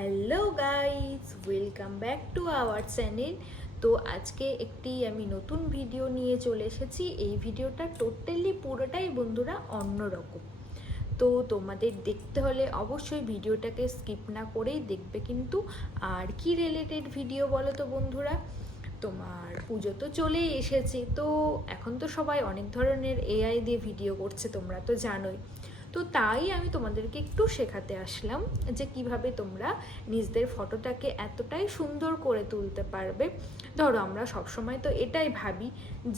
Hello guys, welcome back to our channel. তো আজকে একটি আমি নতুন ভিডিও নিয়ে চলে এসেছি। এই ভিডিওটা টোটালি পুরোটাই বন্ধুরা অন্যরকম। তো তোমাদের দেখতে হলে অবশ্যই ভিডিওটাকে স্কিপ না করেই দেখবে কিন্তু। আর কি রিলেটেড ভিডিও বলো তো বন্ধুরা, তোমার পুজো তো চলেই এসেছে। তো এখন তো সবাই অনেক ধরনের এআই দিয়ে ভিডিও করছে, তোমরা তো জানোই। তো তাই আমি তোমাদেরকে একটু শেখাতে আসলাম যে কিভাবে তোমরা নিজেদের ফটোটাকে এতটাই সুন্দর করে তুলতে পারবে। ধরো আমরা সবসময় তো এটাই ভাবি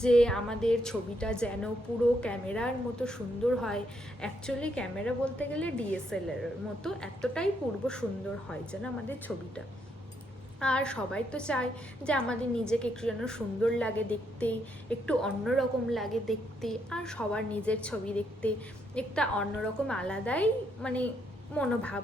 যে আমাদের ছবিটা যেন পুরো ক্যামেরার মতো সুন্দর হয়। অ্যাকচুয়ালি ক্যামেরা বলতে গেলে ডিএসএলআরের মতো এতটাই পূর্ব সুন্দর হয় যেন আমাদের ছবিটা। আর সবাই তো চায় যে আমাদের নিজেকে একটু যেন সুন্দর লাগে দেখতে, একটু অন্যরকম লাগে দেখতে, আর সবার নিজের ছবি দেখতে একটা অন্যরকম আলাদাই মনোভাব।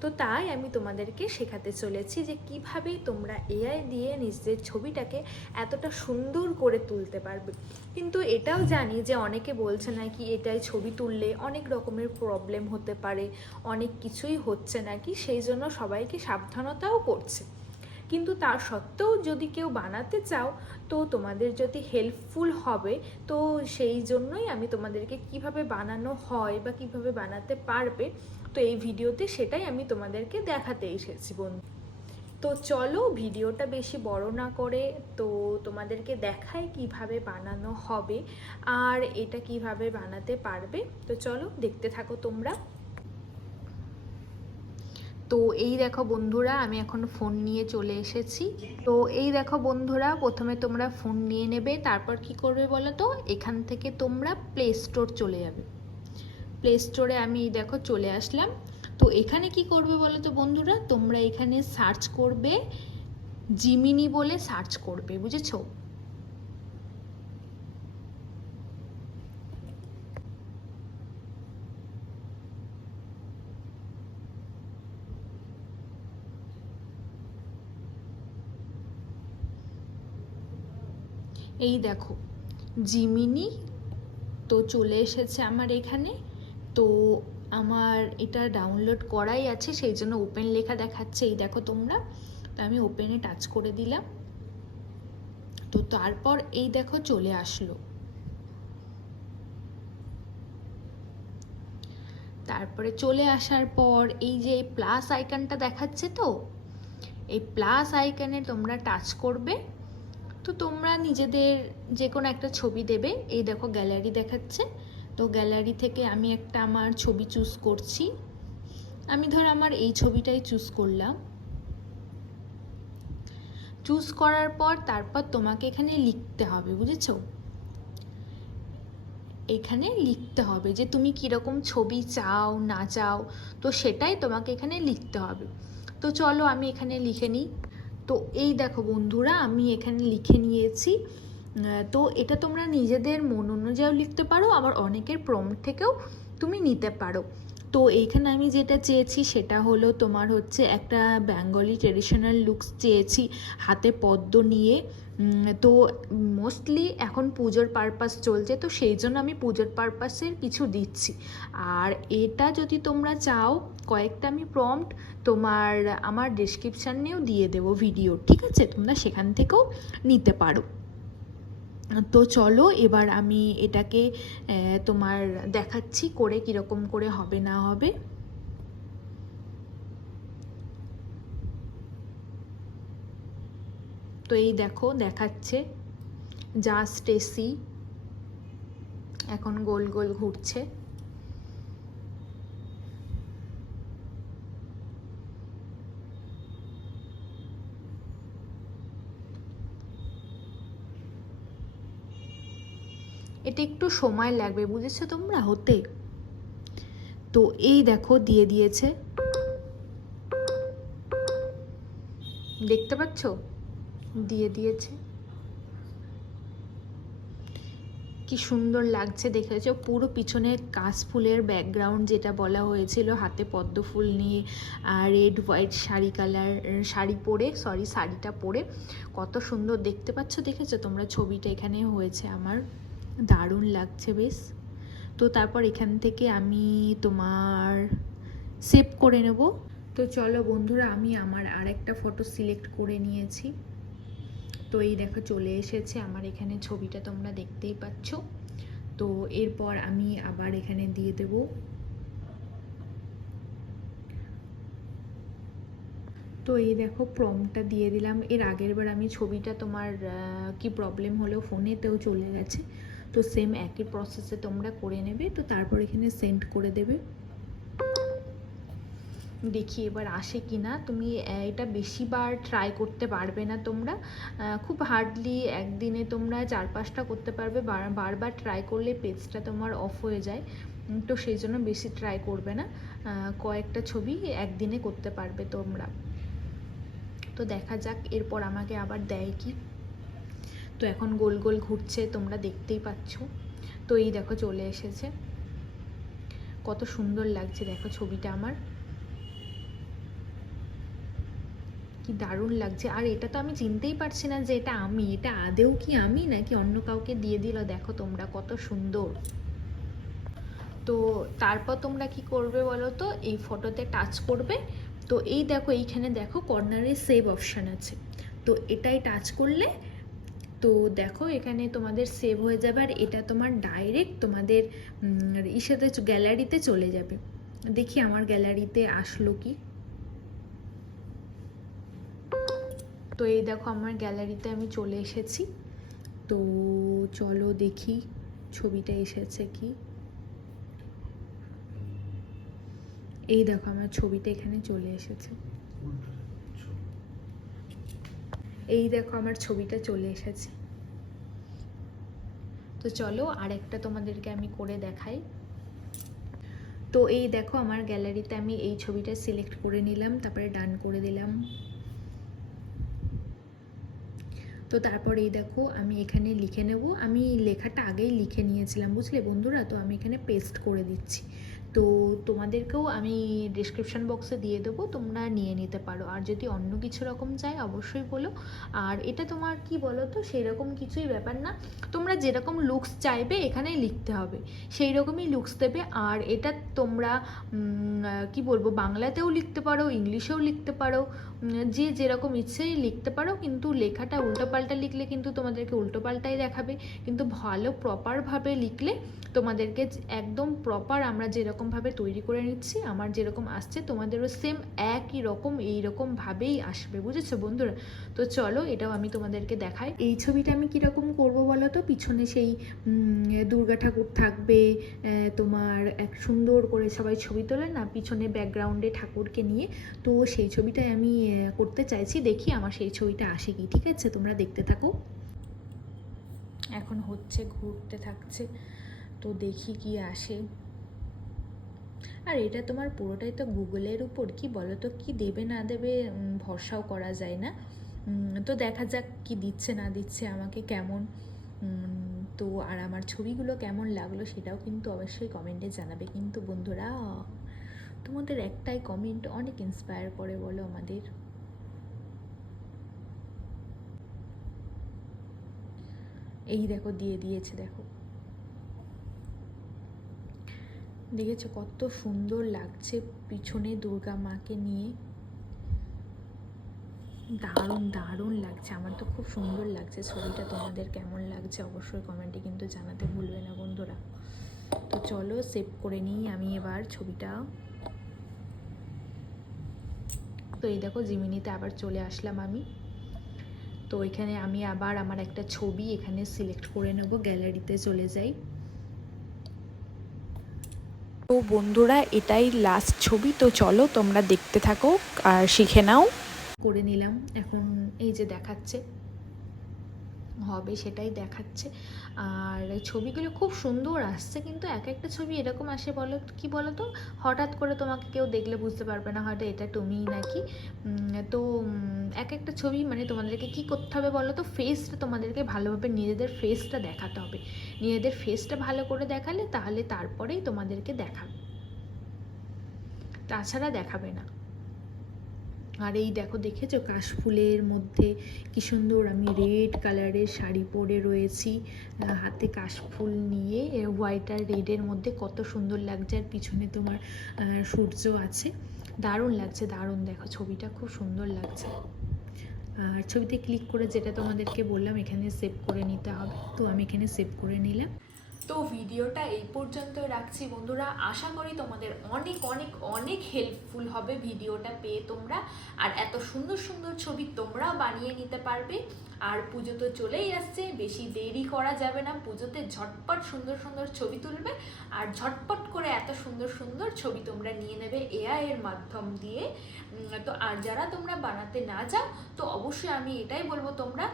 তো তাই আমি তোমাদেরকে শেখাতে চলেছি যে কিভাবে তোমরা এআই দিয়ে নিজেদের ছবিটাকে এতটা সুন্দর করে তুলতে পারবে। কিন্তু এটাও জানি যে অনেকে বলছে নাকি এটাই ছবি তুললে অনেক রকমের প্রবলেম হতে পারে, অনেক কিছুই হচ্ছে নাকি, সেই জন্য সবাইকে সাবধানতাও করছে। কিন্তু তার সত্ত্বেও যদি কেউ বানাতে চাও তো তোমাদের যদি হেল্পফুল হবে, তো সেই জন্যই আমি তোমাদেরকে কিভাবে বানানো হয় বা কিভাবে বানাতে পারবে, তো এই ভিডিওতে সেটাই আমি তোমাদেরকে দেখাতে এসেছি বন্ধু। তো চলো ভিডিওটা বেশি বড় না করে তো তোমাদেরকে দেখাই কিভাবে বানানো হবে আর এটা কিভাবে বানাতে পারবে। তো চলো দেখতে থাকো তোমরা। তো এই দেখো বন্ধুরা, আমি এখন ফোন নিয়ে চলে এসেছি। তো এই দেখো বন্ধুরা, প্রথমে তোমরা ফোন নিয়ে নেবে, তারপর কি করবে বলো তো, এখান থেকে তোমরা প্লে স্টোর চলে যাবে। প্লে স্টোরে আমি দেখো চলে আসলাম। তো এখানে কি করবে বলো তো বন্ধুরা, তোমরা এখানে সার্চ করবে জিমিনি বলে সার্চ করবে, বুঝেছো? এই দেখো জিমিনি তো চলে এসেছে আমার এখানে। তো আমার এটা ডাউনলোড করাই আছে, সেই জন্য ওপেন লেখা দেখাচ্ছে। এই দেখো তোমরা, তো আমি ওপেনে টাচ করে দিলাম। তো তারপর এই দেখো চলে আসলো। তারপরে চলে আসার পর এই যে প্লাস আইকনটা দেখাচ্ছে, তো এই প্লাস আইকনে তোমরা টাচ করবে। তো তোমরা নিজেদের যে কোনো একটা ছবি দেবে। এই দেখো গ্যালারি দেখাচ্ছে, তো গ্যালারি থেকে আমি একটা আমার ছবি চুজ করছি। আমি ধর আমার এই ছবিটাই চুজ করলাম। চুজ করার পর তারপর তোমাকে এখানে লিখতে হবে, বুঝেছো? এখানে লিখতে হবে যে তুমি কীরকম ছবি চাও না চাও, তো সেটাই তোমাকে এখানে লিখতে হবে। তো চলো আমি এখানে লিখে নিই। তো এই দেখো বন্ধুরা, আমি এখানে লিখে নিয়েছি। তো এটা তোমরা নিজেদের মন অনুযায়ী লিখতে পারো, আবার অনেকের প্রম্পট থেকেও তুমি নিতে পারো। তো এইখানে আমি যেটা চেয়েছি সেটা হলো তোমার হচ্ছে একটা বেঙ্গলি ট্রেডিশনাল লুকস চেয়েছি, হাতে পদ্ম নিয়ে। তো মোস্টলি এখন পুজোর পারপাস চলছে, তো সেই জন্য আমি পুজোর পারপাসের কিছু দিচ্ছি। আর এটা যদি তোমরা চাও, কয়েকটা আমি প্রম্পট তোমার আমার ডেসক্রিপশানেও দিয়ে দেবো ভিডিও, ঠিক আছে? তোমরা সেখান থেকেও নিতে পারো। তো চলো এবার আমি এটাকে তোমার দেখাচ্ছি করে কীরকম করে হবে না হবে। তো এই দেখো দেখাচ্ছে জাস্ট এসি এখন গোল গোল ঘুরছে। এটা একটু সময় লাগবে, বুঝেছো তোমরা, হতে। তো এই দেখো দিয়ে দিয়েছে, দেখতে পাচ্ছ দিয়ে দিয়েছে। কি সুন্দর লাগছে দেখেছো, পুরো পিছনে কাশফুলের ব্যাকগ্রাউন্ড যেটা বলা হয়েছিল, হাতে পদ্ম ফুল নিয়ে আর রেড হোয়াইট শাড়ি কালার শাড়িটা পরে কত সুন্দর দেখতে পাচ্ছ, দেখেছো তোমরা? ছবিটা এখানে হয়েছে আমার, দারুণ লাগছে বেশ। তো তারপর এখান থেকে আমি তোমার সেভ করে নেব। তো চলো বন্ধুরা, আমি আমার আরেকটা ফটো সিলেক্ট করে নিয়েছি। তো এই দেখো চলে এসেছে আমার এখানে ছবিটা, তোমরা দেখতেই পাচ্ছ। তো এরপর আমি আবার এখানে দিয়ে দেব। তো এই দেখো প্রম্পটটা দিয়ে দিলাম। এর আগের বার আমি ছবিটা তোমার কি প্রবলেম হলো, ফোনেতেও চলে গেছে। তো সেম একই প্রসেসে তোমরা করে নেবে। তো তারপর এখানে সেন্ড করে দেবে। দেখি এবার আসে কি না। তুমি এটা বেশিবার ট্রাই করতে পারবে না তোমরা, খুব হার্ডলি একদিনে তোমরা 4-5টা করতে পারবে। বারবার ট্রাই করলে পেজটা তোমার অফ হয়ে যায়। তো সেই জন্য বেশি ট্রাই করবে না, কয়েকটা ছবি একদিনে করতে পারবে তোমরা। তো দেখা যাক এরপর আমাকে আবার দেয় কি। তো এখন গোল গোল ঘুরছে, তোমরা দেখতেই পাচ্ছ। তো এই দেখো চলে এসেছে, কত সুন্দর লাগছে দেখো ছবিটা আমার, কি দারুণ লাগছে। আর এটা তো আমি চিনতেই পারছি না যে এটা আমি, এটা আদেও কি আমি নাকি অন্য কাউকে দিয়ে দিল। দেখো তোমরা কত সুন্দর। তো তারপর তোমরা কি করবে বলো তো, এই ফটোতে টাচ করবে। তো এই দেখো এইখানে দেখো কর্নারে সেভ অপশান আছে। তো এটাই টাচ করলে তো দেখো এখানে তোমাদের সেভ হয়ে যাবে। আর এটা তোমার ডাইরেক্ট তোমাদের ইসেতে গ্যালারিতে চলে যাবে। দেখি আমার গ্যালারিতে আসলো কি। তো এই দেখো আমার গ্যালারিতে আমি চলে এসেছি। তো চলো দেখি ছবিটা এসেছে কি। এই দেখো আমার ছবিটা এখানে চলে এসেছে। এই দেখো আমার ছবিটা চলে এসেছে। তো চলো আরেকটা তোমাদেরকে আমি করে দেখাই। তো এই দেখো আমার গ্যালারিতে আমি এই ছবিটা সিলেক্ট করে নিলাম, তারপরে ডান করে দিলাম। তো তারপর এই দেখো আমি এখানে লিখে নেব। আমি লেখাটা আগেই লিখে নিয়েছিলাম বুঝলে বন্ধুরা। তো আমি এখানে পেস্ট করে দিচ্ছি। তো তোমাদেরকেও আমি ডেসক্রিপশন বক্সে দিয়ে দেবো, তোমরা নিয়ে নিতে পারো। আর যদি অন্য কিছু রকম চাই অবশ্যই বলো। আর এটা তোমার কি বলো তো, সেই রকম কিছুই ব্যাপার না, তোমরা যেরকম লুকস চাইবে এখানেই লিখতে হবে, সেই রকমই লুকস দেবে। আর এটা তোমরা কি বলবো, বাংলাতেও লিখতে পারো, ইংলিশেও লিখতে পারো, যে যেরকম ইচ্ছেই লিখতে পারো। কিন্তু লেখাটা উল্টোপাল্টা লিখলে কিন্তু তোমাদেরকে উল্টোপাল্টাই দেখাবে। কিন্তু ভালো প্রপারভাবে লিখলে তোমাদেরকে একদম প্রপার আমরা যেরকমভাবে তৈরি করে নিচ্ছি, আমার যেরকম আসছে তোমাদেরও সেম একই রকম এইরকমভাবেই আসবে, বুঝেছো বন্ধুরা। তো চলো এটাও আমি তোমাদেরকে দেখাই। এই ছবিটা আমি কীরকম করবো বলো তো, পিছনে সেই দুর্গা ঠাকুর থাকবে, তোমার এক সুন্দর করে সবাই ছবি তোলে না পিছনে ব্যাকগ্রাউন্ডে ঠাকুরকে নিয়ে। তো সেই ছবিটাই আমি করতে চাইছি। দেখি আমার সেই ছবিটা আসে কি। ঠিক আছে, তোমরা দেখতে থাকো। এখন হচ্ছে, ঘুরতে থাকছে, তো দেখি কি আসে। আর এটা তোমার পুরোটাই তো গুগলের উপর, কি বলো তো, কি দেবে না দেবে ভরসাও করা যায় না। তো দেখা যাক কি দিচ্ছে না দিচ্ছে আমাকে কেমন। তো আর আমার ছবিগুলো কেমন লাগলো সেটাও কিন্তু অবশ্যই কমেন্টে জানাবে কিন্তু বন্ধুরা। তোমাদের একটাই কমেন্ট অনেক ইন্সপায়ার করে বলো আমাদের। এই দেখো দিয়ে দিয়েছে, দেখো দেখেছো কত সুন্দর লাগছে পিছনে দুর্গা মাকে নিয়ে। দারুণ দারুণ লাগছে, আমার তো খুব সুন্দর লাগছে ছবিটা। তোমাদের কেমন লাগছে অবশ্যই কমেন্টে কিন্তু জানাতে ভুলবে না বন্ধুরা। তো চলো সেভ করে নিই আমি এবার ছবিটা। তো এই দেখো জিমিনিতে আবার চলে আসলাম আমি। তো এখানে আমি আবার আমার একটা ছবি এখানে সিলেক্ট করে নেব, গ্যালারিতে চলে যাই। তো বন্ধুরা এটাই লাস্ট ছবি। তো চলো তোমরা দেখতে থাকো আর শিখে নাও। করে নিলাম, এখন এই যে দেখাচ্ছে হবে সেটাই দেখাচ্ছে। আর ছবিগুলো খুব সুন্দর আসছে, কিন্তু এক একটা ছবি এরকম আসে বলো কি বলো তো, হঠাৎ করে তোমাকে কেউ দেখলে বুঝতে পারবে না হয়তো এটা তুমিই নাকি। তো এক একটা ছবি মানে তোমাদেরকে কি করতে হবে বলো তো, ফেসটা তোমাদেরকে ভালোভাবে নিজেদের ফেসটা দেখাতে হবে। নিজেদের ফেসটা ভালো করে দেখালে তাহলে তারপরেই তোমাদেরকে দেখাবে, তাছাড়া দেখাবে না। আর এই দেখো দেখেছো কাশফুলের মধ্যে কি সুন্দর আমি রেড কালারের শাড়ি পরে রয়েছি, হাতে কাশফুল নিয়ে হোয়াইট আর রেডের মধ্যে কত সুন্দর লাগছে। আর পিছনে তোমার সূর্য আছে, দারুণ লাগছে, দারুণ। দেখো ছবিটা খুব সুন্দর লাগছে। আর ছবিতে ক্লিক করে যেটা তোমাদেরকে বললাম এখানে সেভ করে নিতে হবে, তো আমি এখানে সেভ করে নিলাম। তো ভিডিওটা এই পর্যন্ত রাখছি বন্ধুরা। আশা করি তোমাদের অনেক অনেক অনেক হেল্পফুল হবে ভিডিওটা পেয়ে তোমরা, আর এত সুন্দর সুন্দর ছবি তোমরাও বানিয়ে নিতে পারবে। আর পুজো তো চলেই আসছে, বেশি দেরি করা যাবে না, পুজোতে ঝটপট সুন্দর সুন্দর ছবি তুলবে আর ঝটপট করে এত সুন্দর সুন্দর ছবি তোমরা নিয়ে নেবে এআই এর মাধ্যম দিয়ে। তো আর যারা তোমরা বানাতে না যাও তো অবশ্যই আমি এটাই বলবো তোমরা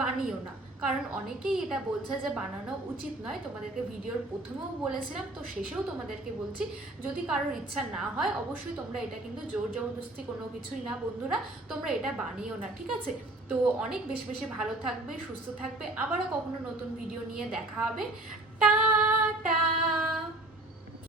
বানিও না, কারণ অনেকেই এটা বলছে যে বানানো উচিত নয়। তোমাদেরকে ভিডিওর প্রথমেও বলেছিলাম, তো শেষেও তোমাদেরকে বলছি, যদি কারোর ইচ্ছা না হয় অবশ্যই তোমরা এটা কিন্তু জোর জবরদস্তি কোনো কিছুই না বন্ধুরা, তোমরা এটা বানিও না, ঠিক আছে? তো অনেক বেশি বেশি ভালো থাকবে, সুস্থ থাকবে, আবারও কখনো নতুন ভিডিও নিয়ে দেখা হবে। টাটা।